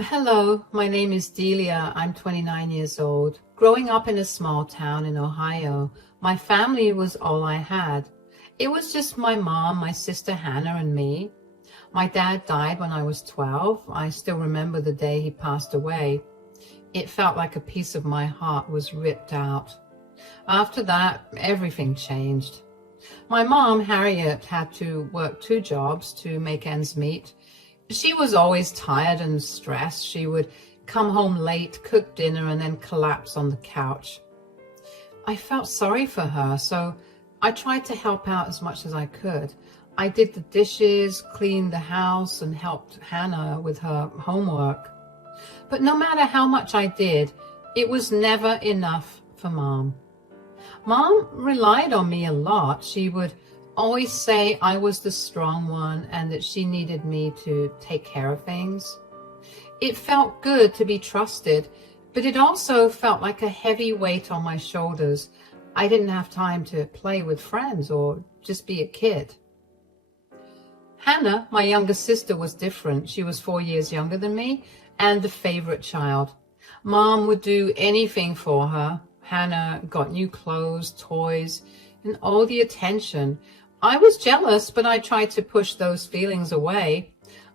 Hello, my name is Delia. I'm 29 years old. Growing up in a small town in Ohio, my family was all I had. It was just my mom, my sister Hannah, and me. My dad died when I was 12. I still remember the day he passed away. It felt like a piece of my heart was ripped out. After that, everything changed. My mom, Harriet, had to work 2 jobs to make ends meet. She was always tired and stressed. She would come home late, cook dinner, and then collapse on the couch. I felt sorry for her, so I tried to help out as much as I could. I did the dishes, cleaned the house, and helped Hannah with her homework. But no matter how much I did, it was never enough for Mom. Mom relied on me a lot. She would always say I was the strong one and that she needed me to take care of things. It felt good to be trusted, but it also felt like a heavy weight on my shoulders. I didn't have time to play with friends or just be a kid. Hannah, my younger sister, was different. She was 4 years younger than me and the favorite child. Mom would do anything for her. Hannah got new clothes, toys, and all the attention. I was jealous, but I tried to push those feelings away.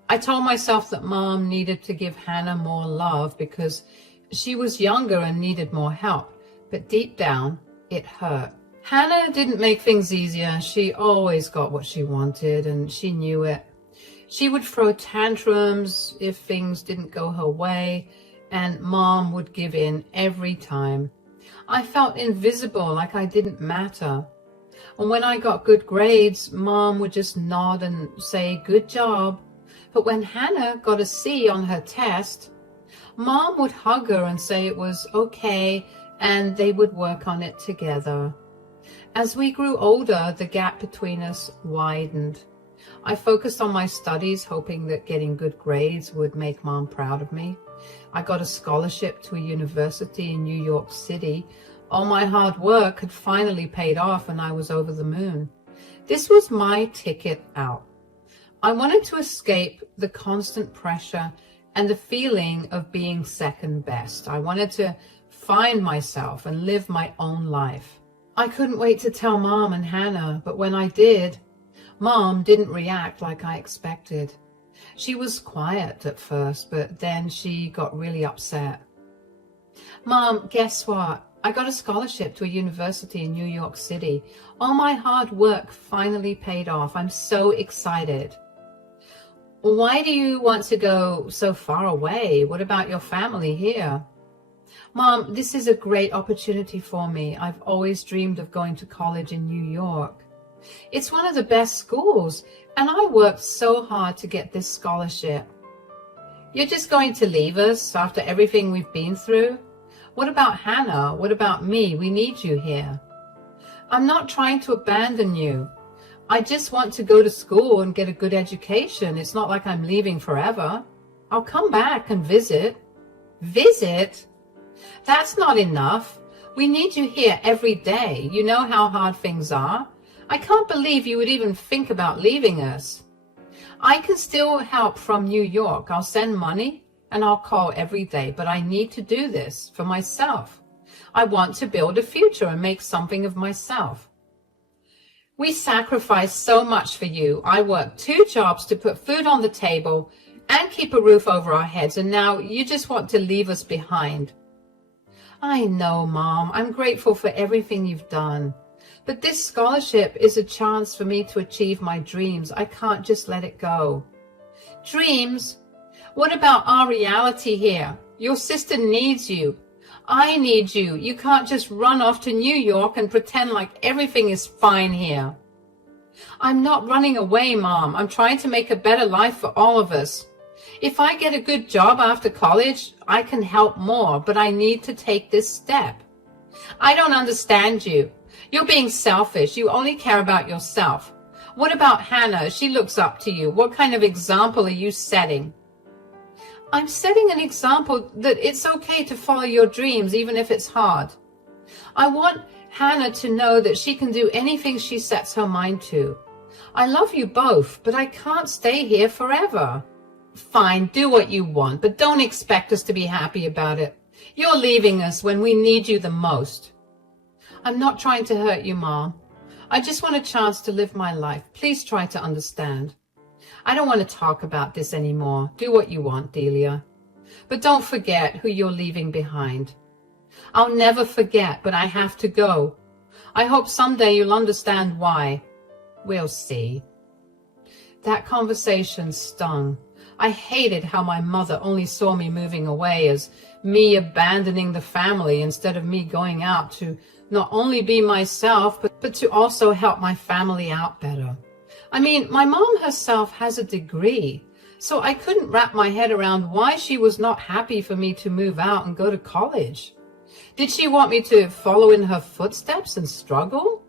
I told myself that Mom needed to give Hannah more love because she was younger and needed more help. But deep down, it hurt. Hannah didn't make things easier. She always got what she wanted, and she knew it. She would throw tantrums if things didn't go her way, and Mom would give in every time. I felt invisible, like I didn't matter. And when I got good grades, Mom would just nod and say, "Good job." But when Hannah got a C on her test, Mom would hug her and say it was okay, and they would work on it together. As we grew older, the gap between us widened. I focused on my studies, hoping that getting good grades would make Mom proud of me. I got a scholarship to a university in New York City. All my hard work had finally paid off and I was over the moon. This was my ticket out. I wanted to escape the constant pressure and the feeling of being second best. I wanted to find myself and live my own life. I couldn't wait to tell Mom and Hannah, but when I did, Mom didn't react like I expected. She was quiet at first, but then she got really upset. "Mom, guess what? I got a scholarship to a university in New York City. All my hard work finally paid off. I'm so excited." "Why do you want to go so far away? What about your family here?" "Mom, this is a great opportunity for me. I've always dreamed of going to college in New York. It's one of the best schools, and I worked so hard to get this scholarship." "You're just going to leave us after everything we've been through? What about Hannah? What about me? We need you here." "I'm not trying to abandon you. I just want to go to school and get a good education. It's not like I'm leaving forever. I'll come back and visit." "Visit? That's not enough. We need you here every day. You know how hard things are. I can't believe you would even think about leaving us." "I can still help from New York. I'll send money and I'll call every day, but I need to do this for myself. I want to build a future and make something of myself. We sacrificed so much for you. I worked 2 jobs to put food on the table and keep a roof over our heads, and now you just want to leave us behind." "I know, Mom. I'm grateful for everything you've done. But this scholarship is a chance for me to achieve my dreams. I can't just let it go." "Dreams? What about our reality here? Your sister needs you. I need you. You can't just run off to New York and pretend like everything is fine here." "I'm not running away, Mom. I'm trying to make a better life for all of us. If I get a good job after college, I can help more, but I need to take this step." "I don't understand you. You're being selfish. You only care about yourself. What about Hannah? She looks up to you. What kind of example are you setting?" "I'm setting an example that it's okay to follow your dreams even if it's hard. I want Hannah to know that she can do anything she sets her mind to. I love you both, but I can't stay here forever." Fine, do what you want, but don't expect us to be happy about it. You're leaving us when we need you the most. I'm not trying to hurt you, Mom. I just want a chance to live my life. Please try to understand. I don't want to talk about this anymore. Do what you want, Delia. But don't forget who you're leaving behind. I'll never forget, but I have to go. I hope someday you'll understand why. We'll see. That conversation stung. I hated how my mother only saw me moving away as me abandoning the family instead of me going out to not only be myself, but to also help my family out better. I mean, my mom herself has a degree, so I couldn't wrap my head around why she was not happy for me to move out and go to college. Did she want me to follow in her footsteps and struggle?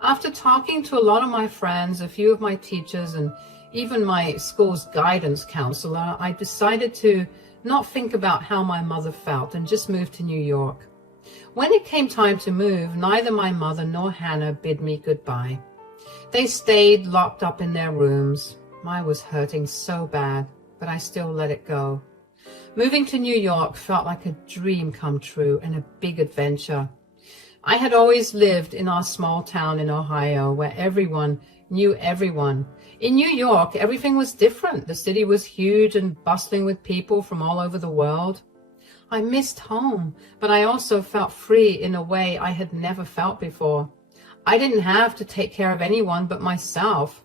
After talking to a lot of my friends, a few of my teachers, and even my school's guidance counselor, I decided to not think about how my mother felt and just move to New York. When it came time to move, neither my mother nor Hannah bid me goodbye. They stayed locked up in their rooms. I was hurting so bad, but I still let it go. Moving to New York felt like a dream come true and a big adventure. I had always lived in our small town in Ohio where everyone knew everyone. In New York, everything was different. The city was huge and bustling with people from all over the world. I missed home, but I also felt free in a way I had never felt before. I didn't have to take care of anyone but myself.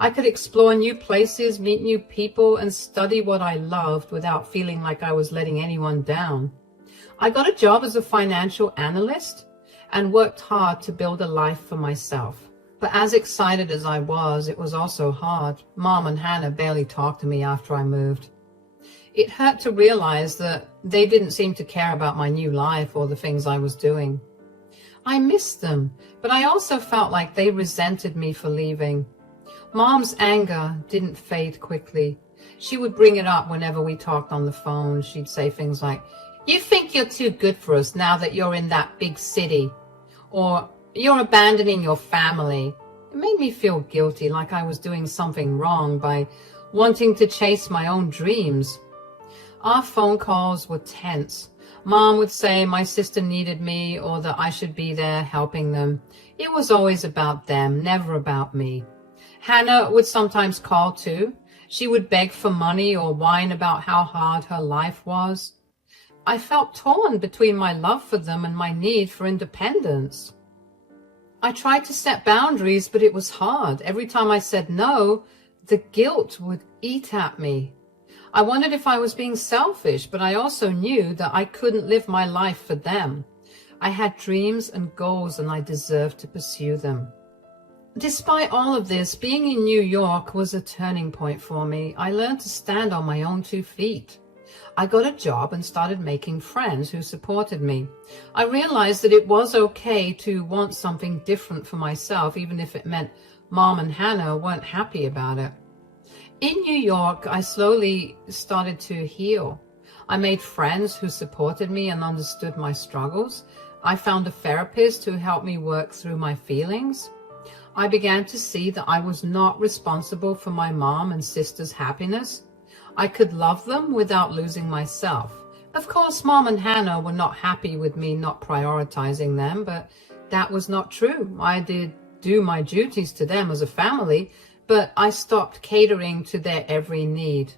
I could explore new places, meet new people, and study what I loved without feeling like I was letting anyone down. I got a job as a financial analyst and worked hard to build a life for myself. But as excited as I was, it was also hard. Mom and Hannah barely talked to me after I moved. It hurt to realize that they didn't seem to care about my new life or the things I was doing. I missed them, but I also felt like they resented me for leaving. Mom's anger didn't fade quickly. She would bring it up whenever we talked on the phone. She'd say things like, "You think you're too good for us now that you're in that big city," or "You're abandoning your family." It made me feel guilty, like I was doing something wrong by wanting to chase my own dreams. Our phone calls were tense. Mom would say my sister needed me or that I should be there helping them. It was always about them, never about me. Hannah would sometimes call too. She would beg for money or whine about how hard her life was. I felt torn between my love for them and my need for independence. I tried to set boundaries, but it was hard. Every time I said no, the guilt would eat at me. I wondered if I was being selfish, but I also knew that I couldn't live my life for them. I had dreams and goals, and I deserved to pursue them. Despite all of this, being in New York was a turning point for me. I learned to stand on my own 2 feet. I got a job and started making friends who supported me. I realized that it was okay to want something different for myself, even if it meant Mom and Hannah weren't happy about it. In New York, I slowly started to heal. I made friends who supported me and understood my struggles. I found a therapist who helped me work through my feelings. I began to see that I was not responsible for my mom and sister's happiness. I could love them without losing myself. Of course, Mom and Hannah were not happy with me not prioritizing them, but that was not true. I did do my duties to them as a family, but I stopped catering to their every need.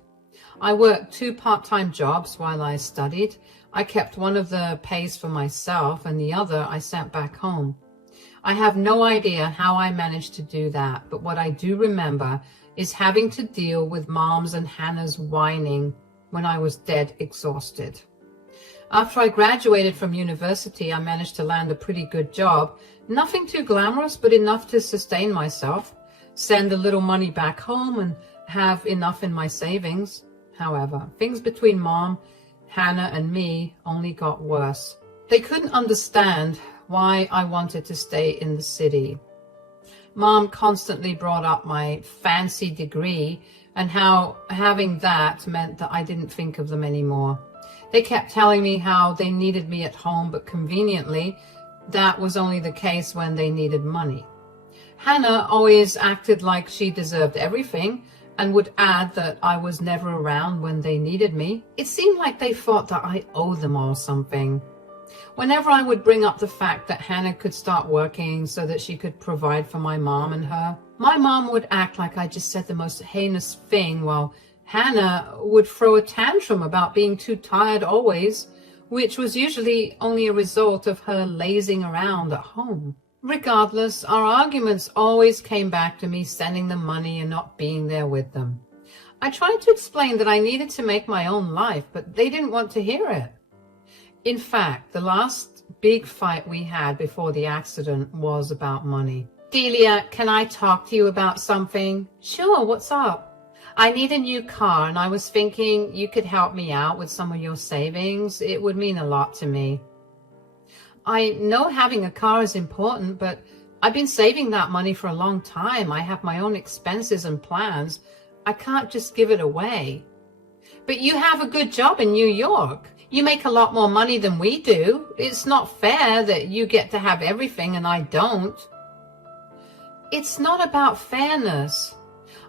I worked 2 part-time jobs while I studied. I kept one of the pays for myself and the other I sent back home. I have no idea how I managed to do that, but what I do remember is having to deal with Mom's and Hannah's whining when I was dead exhausted. After I graduated from university, I managed to land a pretty good job. Nothing too glamorous, but enough to sustain myself, send a little money back home, and have enough in my savings. However, things between Mom, Hannah, and me only got worse. They couldn't understand why I wanted to stay in the city. Mom constantly brought up my fancy degree and how having that meant that I didn't think of them anymore. They kept telling me how they needed me at home, but conveniently, that was only the case when they needed money. Hannah always acted like she deserved everything and would add that I was never around when they needed me. It seemed like they thought that I owed them all something. Whenever I would bring up the fact that Hannah could start working so that she could provide for my mom and her, my mom would act like I just said the most heinous thing, while Hannah would throw a tantrum about being too tired always, which was usually only a result of her lazing around at home. Regardless, our arguments always came back to me sending them money and not being there with them. I tried to explain that I needed to make my own life, but they didn't want to hear it. In fact, the last big fight we had before the accident was about money. Delia, can I talk to you about something? Sure, what's up? I need a new car, and I was thinking you could help me out with some of your savings. It would mean a lot to me. I know having a car is important, but I've been saving that money for a long time. I have my own expenses and plans. I can't just give it away. But you have a good job in New York. You make a lot more money than we do. It's not fair that you get to have everything and I don't. It's not about fairness.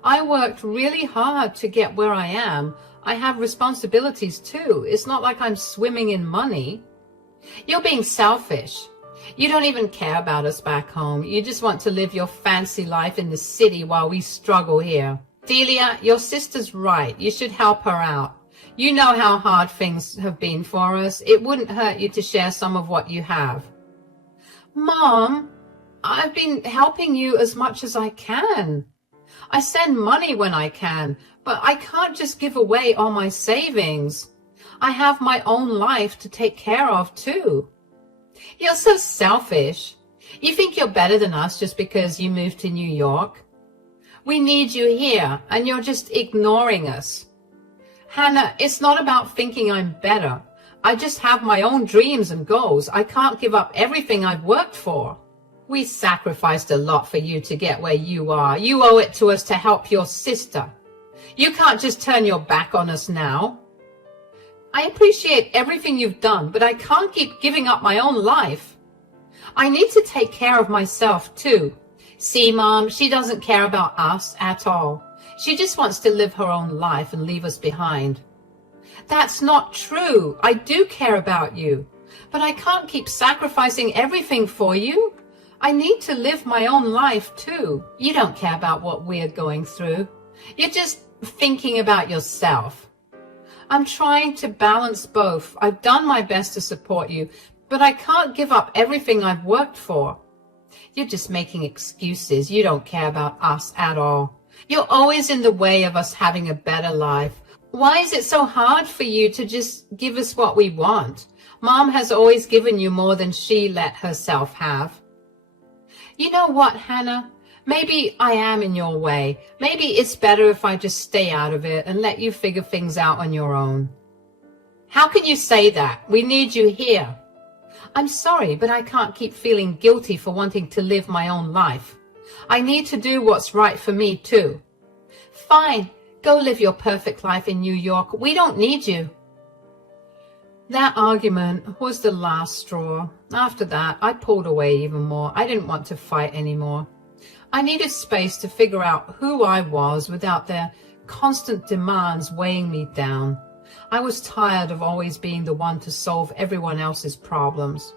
I worked really hard to get where I am. I have responsibilities too. It's not like I'm swimming in money. You're being selfish. You don't even care about us back home. You just want to live your fancy life in the city while we struggle here. Delia, your sister's right. You should help her out. You know how hard things have been for us. It wouldn't hurt you to share some of what you have. Mom, I've been helping you as much as I can. I send money when I can, but I can't just give away all my savings. I have my own life to take care of too. You're so selfish. You think you're better than us just because you moved to New York? We need you here, and you're just ignoring us. Hannah, it's not about thinking I'm better. I just have my own dreams and goals. I can't give up everything I've worked for. We sacrificed a lot for you to get where you are. You owe it to us to help your sister. You can't just turn your back on us now. I appreciate everything you've done, but I can't keep giving up my own life. I need to take care of myself too. See, Mom, she doesn't care about us at all. She just wants to live her own life and leave us behind. That's not true. I do care about you, but I can't keep sacrificing everything for you. I need to live my own life too. You don't care about what we're going through. You're just thinking about yourself. I'm trying to balance both. I've done my best to support you, but I can't give up everything I've worked for. You're just making excuses. You don't care about us at all. You're always in the way of us having a better life. Why is it so hard for you to just give us what we want? Mom has always given you more than she let herself have. You know what, Hannah? Maybe I am in your way. Maybe it's better if I just stay out of it and let you figure things out on your own. How can you say that? We need you here. I'm sorry, but I can't keep feeling guilty for wanting to live my own life. I need to do what's right for me too. Fine, go live your perfect life in New York. We don't need you. That argument was the last straw. After that, I pulled away even more. I didn't want to fight anymore. I needed space to figure out who I was without their constant demands weighing me down. I was tired of always being the one to solve everyone else's problems.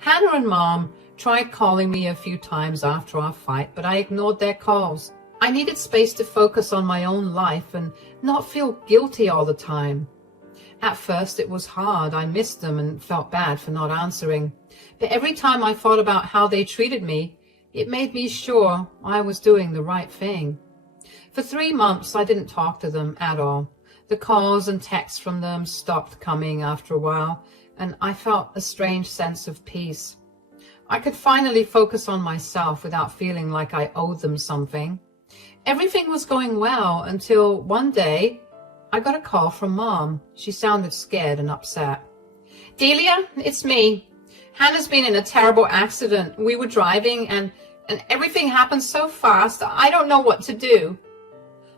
Hannah and Mom tried calling me a few times after our fight, but I ignored their calls. I needed space to focus on my own life and not feel guilty all the time. At first it was hard. I missed them and felt bad for not answering. But every time I thought about how they treated me, it made me sure I was doing the right thing. For 3 months I didn't talk to them at all. The calls and texts from them stopped coming after a while, and I felt a strange sense of peace. I could finally focus on myself without feeling like I owed them something. Everything was going well until one day I got a call from Mom. She sounded scared and upset. Delia, it's me. Hannah's been in a terrible accident. We were driving and everything happened so fast. I don't know what to do.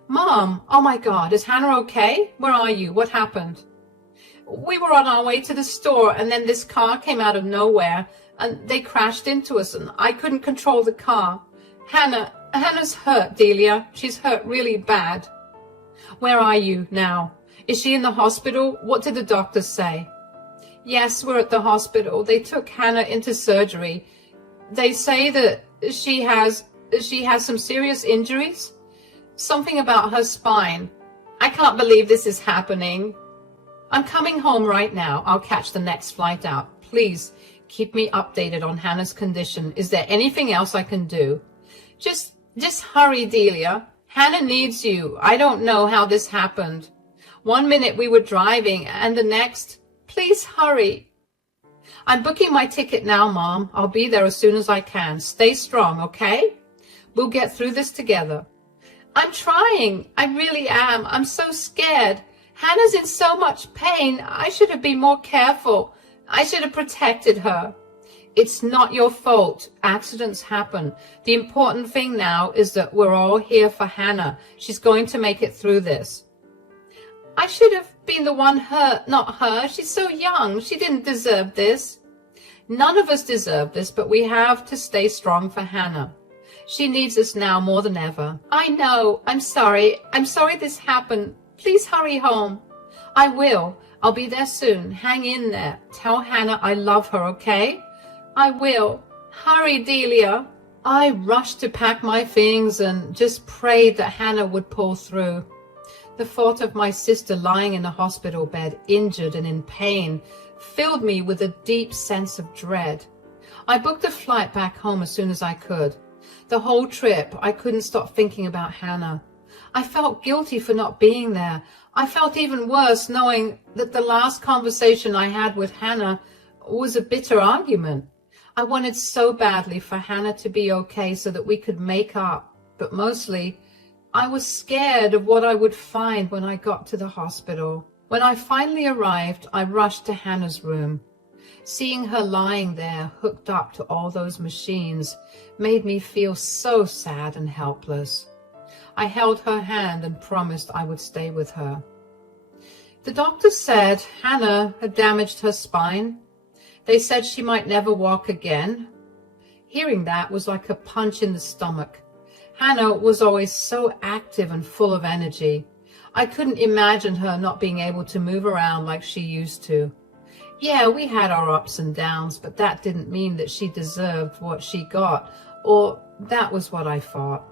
Mom, oh my God, is Hannah okay? Where are you? What happened? We were on our way to the store and then this car came out of nowhere and they crashed into us and I couldn't control the car. Hannah's hurt, Delia. She's hurt really bad. Where are you now? Is she in the hospital? What did the doctors say? Yes, we're at the hospital. They took Hannah into surgery. They say that she has some serious injuries. Something about her spine. I can't believe this is happening. I'm coming home right now. I'll catch the next flight out. Please keep me updated on Hannah's condition. Is there anything else I can do? Just hurry, Delia. Hannah needs you. I don't know how this happened. 1 minute we were driving and the next, please hurry. I'm booking my ticket now, Mom. I'll be there as soon as I can. Stay strong, okay? We'll get through this together. I'm trying. I really am. I'm so scared. Hannah's in so much pain. I should have been more careful. I should have protected her. It's not your fault. Accidents happen. The important thing now is that we're all here for Hannah. She's going to make it through this. I should have been the one hurt, not her. She's so young. She didn't deserve this. None of us deserve this, but we have to stay strong for Hannah. She needs us now more than ever. I know. I'm sorry. I'm sorry this happened. Please hurry home. I will. I'll be there soon. Hang in there. Tell Hannah I love her, okay? I will. Hurry, Delia. I rushed to pack my things and just prayed that Hannah would pull through. The thought of my sister lying in a hospital bed, injured and in pain, filled me with a deep sense of dread. I booked a flight back home as soon as I could. The whole trip, I couldn't stop thinking about Hannah. I felt guilty for not being there. I felt even worse knowing that the last conversation I had with Hannah was a bitter argument. I wanted so badly for Hannah to be okay so that we could make up, but mostly I was scared of what I would find when I got to the hospital. When I finally arrived, I rushed to Hannah's room. Seeing her lying there, hooked up to all those machines, made me feel so sad and helpless. I held her hand and promised I would stay with her. The doctors said Hannah had damaged her spine. They said she might never walk again. Hearing that was like a punch in the stomach. Hannah was always so active and full of energy. I couldn't imagine her not being able to move around like she used to. Yeah, we had our ups and downs, but that didn't mean that she deserved what she got, or that was what I thought.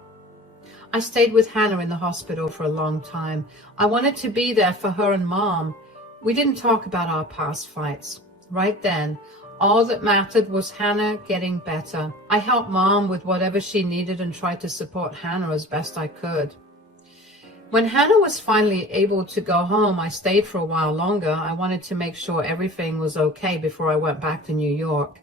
I stayed with Hannah in the hospital for a long time. I wanted to be there for her and Mom. We didn't talk about our past fights. Right then, all that mattered was Hannah getting better. I helped Mom with whatever she needed and tried to support Hannah as best I could. When Hannah was finally able to go home, I stayed for a while longer. I wanted to make sure everything was okay before I went back to New York.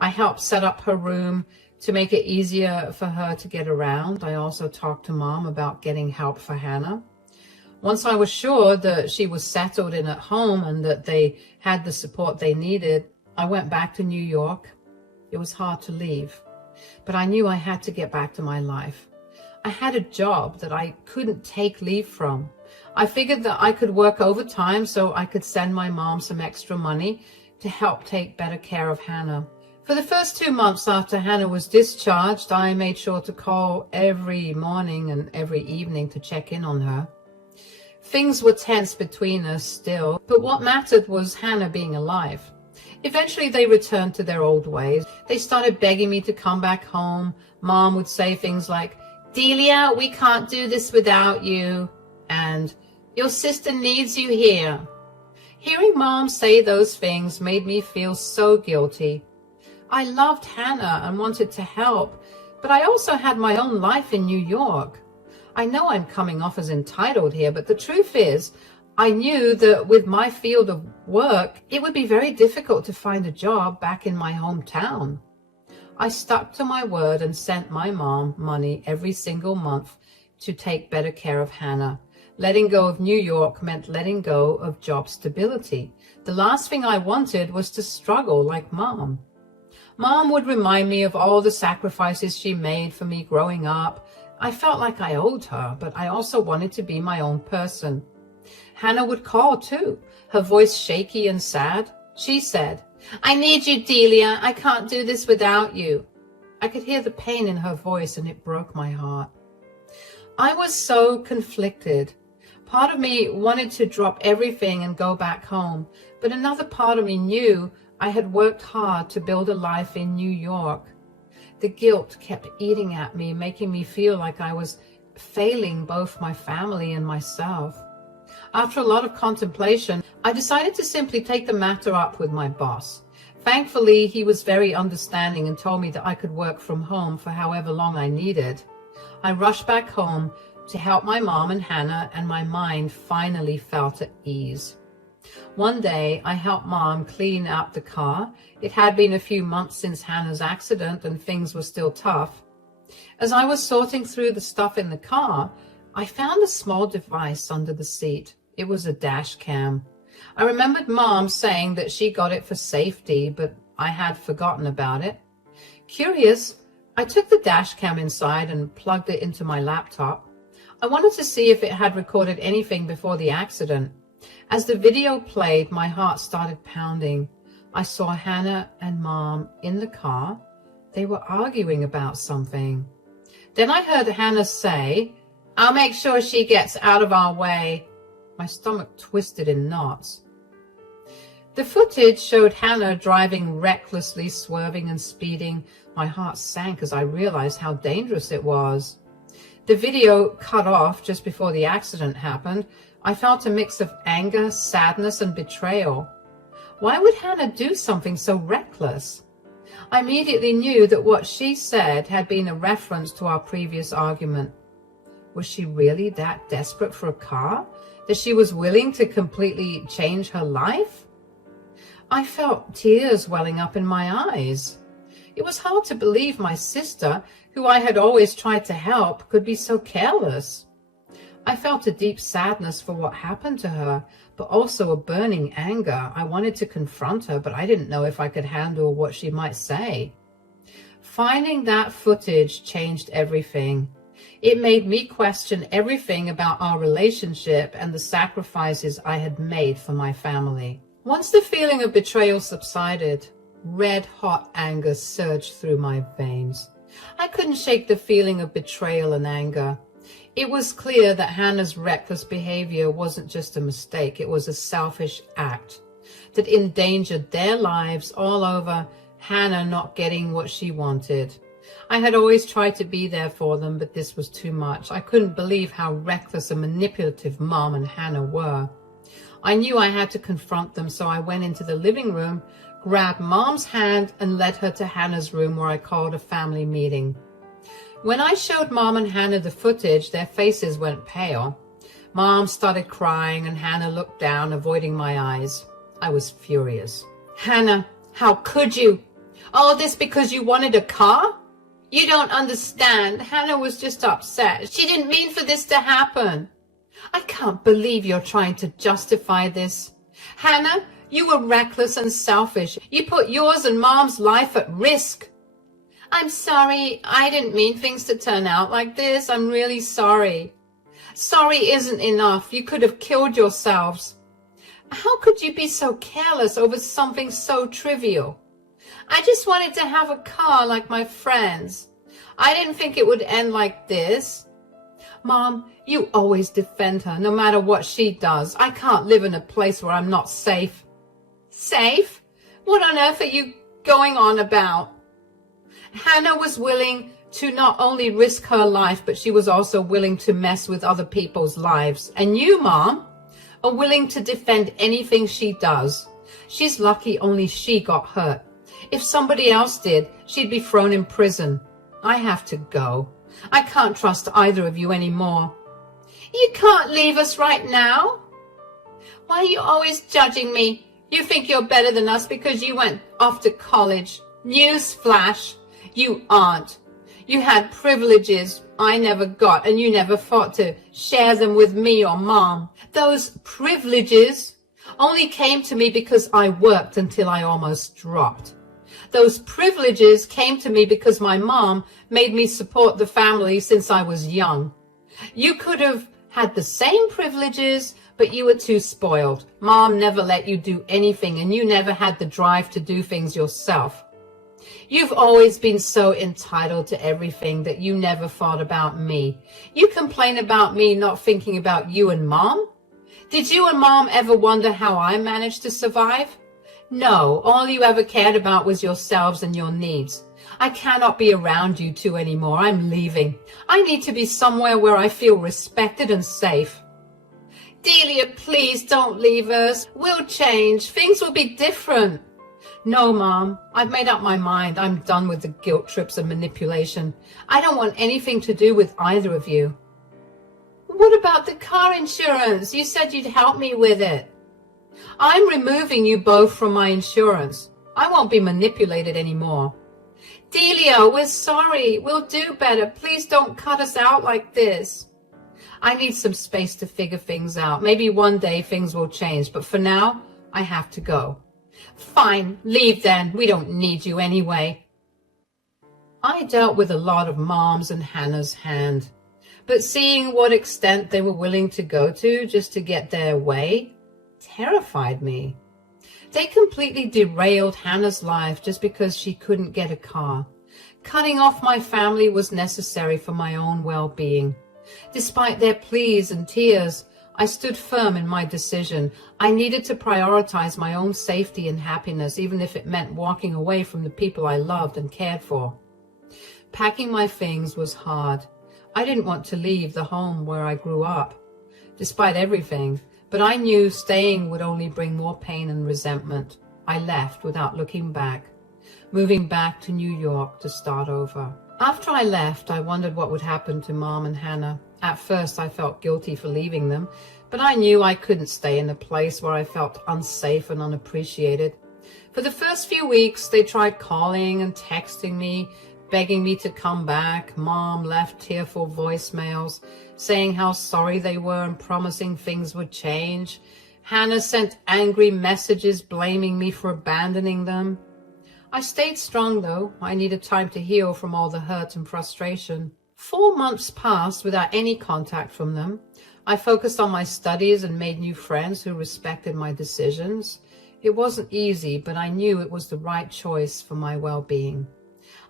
I helped set up her room to make it easier for her to get around. I also talked to Mom about getting help for Hannah. Once I was sure that she was settled in at home and that they had the support they needed, I went back to New York. It was hard to leave, but I knew I had to get back to my life. I had a job that I couldn't take leave from. I figured that I could work overtime so I could send my mom some extra money to help take better care of Hannah. For the first 2 months after Hannah was discharged, I made sure to call every morning and every evening to check in on her. Things were tense between us still, but what mattered was Hannah being alive. Eventually they returned to their old ways. They started begging me to come back home. Mom would say things like, "Delia, we can't do this without you," and "Your sister needs you here." Hearing Mom say those things made me feel so guilty. I loved Hannah and wanted to help, but I also had my own life in New York. I know I'm coming off as entitled here, but the truth is, I knew that with my field of work, it would be very difficult to find a job back in my hometown. I stuck to my word and sent my mom money every single month to take better care of Hannah. Letting go of New York meant letting go of job stability. The last thing I wanted was to struggle like Mom. Mom would remind me of all the sacrifices she made for me growing up. I felt like I owed her, but I also wanted to be my own person. Hannah would call too, her voice shaky and sad. She said, "I need you, Delia. I can't do this without you." I could hear the pain in her voice, and it broke my heart. I was so conflicted. Part of me wanted to drop everything and go back home, but another part of me knew I had worked hard to build a life in New York. The guilt kept eating at me, making me feel like I was failing both my family and myself. After a lot of contemplation, I decided to simply take the matter up with my boss. Thankfully, he was very understanding and told me that I could work from home for however long I needed. I rushed back home to help my mom and Hannah, and my mind finally felt at ease. One day, I helped Mom clean out the car. It had been a few months since Hannah's accident, and things were still tough. As I was sorting through the stuff in the car, I found a small device under the seat. It was a dash cam. I remembered Mom saying that she got it for safety, but I had forgotten about it. Curious, I took the dash cam inside and plugged it into my laptop. I wanted to see if it had recorded anything before the accident. As the video played, my heart started pounding. I saw Hannah and Mom in the car. They were arguing about something. Then I heard Hannah say, "I'll make sure she gets out of our way." My stomach twisted in knots. The footage showed Hannah driving recklessly, swerving and speeding. My heart sank as I realized how dangerous it was. The video cut off just before the accident happened. I felt a mix of anger, sadness, and betrayal. Why would Hannah do something so reckless? I immediately knew that what she said had been a reference to our previous argument. Was she really that desperate for a car, that she was willing to completely change her life? I felt tears welling up in my eyes. It was hard to believe my sister, who I had always tried to help, could be so careless. I felt a deep sadness for what happened to her, but also a burning anger. I wanted to confront her, but I didn't know if I could handle what she might say. Finding that footage changed everything. It made me question everything about our relationship and the sacrifices I had made for my family. Once the feeling of betrayal subsided, red-hot anger surged through my veins. I couldn't shake the feeling of betrayal and anger. It was clear that Hannah's reckless behavior wasn't just a mistake, it was a selfish act that endangered their lives all over Hannah not getting what she wanted. I had always tried to be there for them, but this was too much. I couldn't believe how reckless and manipulative Mom and Hannah were. I knew I had to confront them, so I went into the living room, grabbed Mom's hand, and led her to Hannah's room, where I called a family meeting. When I showed Mom and Hannah the footage, their faces went pale. Mom started crying, and Hannah looked down, avoiding my eyes. I was furious. "Hannah, how could you? All this because you wanted a car? You don't understand. Hannah was just upset. She didn't mean for this to happen. I can't believe you're trying to justify this. Hannah, you were reckless and selfish. You put yours and Mom's life at risk." "I'm sorry. I didn't mean things to turn out like this. I'm really sorry." "Sorry isn't enough. You could have killed yourselves. How could you be so careless over something so trivial? I just wanted to have a car like my friends. I didn't think it would end like this. Mom, you always defend her, no matter what she does. I can't live in a place where I'm not safe." "Safe? What on earth are you going on about?" Hannah was willing to not only risk her life, but she was also willing to mess with other people's lives. And you, Mom, are willing to defend anything she does. She's lucky only she got hurt. If somebody else did, she'd be thrown in prison. I have to go. I can't trust either of you anymore." "You can't leave us right now? Why are you always judging me? You think you're better than us because you went off to college. Newsflash, you aren't. You had privileges I never got, and you never thought to share them with me or Mom. Those privileges only came to me because I worked until I almost dropped. Those privileges came to me because my mom made me support the family since I was young. You could have had the same privileges, but you were too spoiled. Mom never let you do anything, and you never had the drive to do things yourself. You've always been so entitled to everything that you never thought about me. You complain about me not thinking about you and Mom? Did you and Mom ever wonder how I managed to survive? No, all you ever cared about was yourselves and your needs. I cannot be around you two anymore. I'm leaving. I need to be somewhere where I feel respected and safe. Delia, please don't leave us. We'll change. Things will be different. No, Mom, I've made up my mind. I'm done with the guilt trips and manipulation. I don't want anything to do with either of you. What about the car insurance? You said you'd help me with it. I'm removing you both from my insurance. I won't be manipulated anymore. Delia, we're sorry. We'll do better. Please don't cut us out like this. I need some space to figure things out. Maybe one day things will change, but for now, I have to go. Fine, leave then. We don't need you anyway. I dealt with a lot of Mom's and Hannah's hand, but seeing what extent they were willing to go to just to get their way terrified me. They completely derailed Hannah's life just because she couldn't get a car. Cutting off my family was necessary for my own well-being. Despite their pleas and tears, I stood firm in my decision. I needed to prioritize my own safety and happiness, even if it meant walking away from the people I loved and cared for. Packing my things was hard. I didn't want to leave the home where I grew up, despite everything, but I knew staying would only bring more pain and resentment. I left without looking back, moving back to New York to start over. After I left, I wondered what would happen to Mom and Hannah. At first, I felt guilty for leaving them, but I knew I couldn't stay in a place where I felt unsafe and unappreciated. For the first few weeks, they tried calling and texting me, begging me to come back. Mom left tearful voicemails, saying how sorry they were and promising things would change. Hannah sent angry messages blaming me for abandoning them. I stayed strong, though. I needed time to heal from all the hurt and frustration. 4 months passed without any contact from them. I focused on my studies and made new friends who respected my decisions. It wasn't easy, but I knew it was the right choice for my well-being.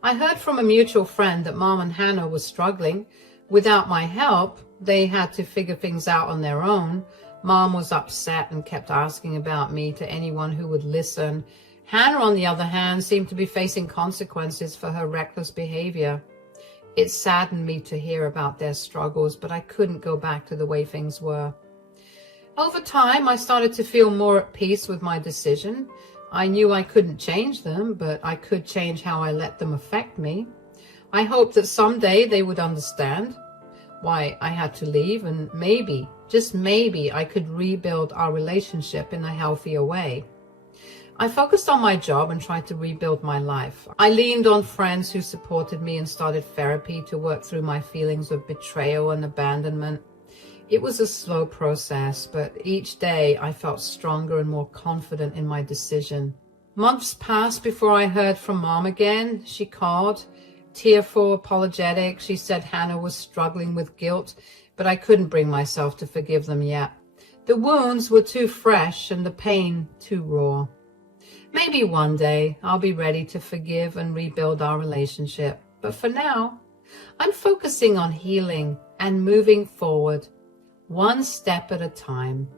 I heard from a mutual friend that Mom and Hannah were struggling. Without my help, they had to figure things out on their own. Mom was upset and kept asking about me to anyone who would listen. Hannah, on the other hand, seemed to be facing consequences for her reckless behavior. It saddened me to hear about their struggles, but I couldn't go back to the way things were. Over time, I started to feel more at peace with my decision. I knew I couldn't change them, but I could change how I let them affect me. I hoped that someday they would understand why I had to leave, and maybe, just maybe, I could rebuild our relationship in a healthier way. I focused on my job and tried to rebuild my life. I leaned on friends who supported me and started therapy to work through my feelings of betrayal and abandonment. It was a slow process, but each day I felt stronger and more confident in my decision. Months passed before I heard from Mom again. She called, tearful, apologetic. She said Hannah was struggling with guilt, but I couldn't bring myself to forgive them yet. The wounds were too fresh and the pain too raw. Maybe one day I'll be ready to forgive and rebuild our relationship. But for now, I'm focusing on healing and moving forward, one step at a time.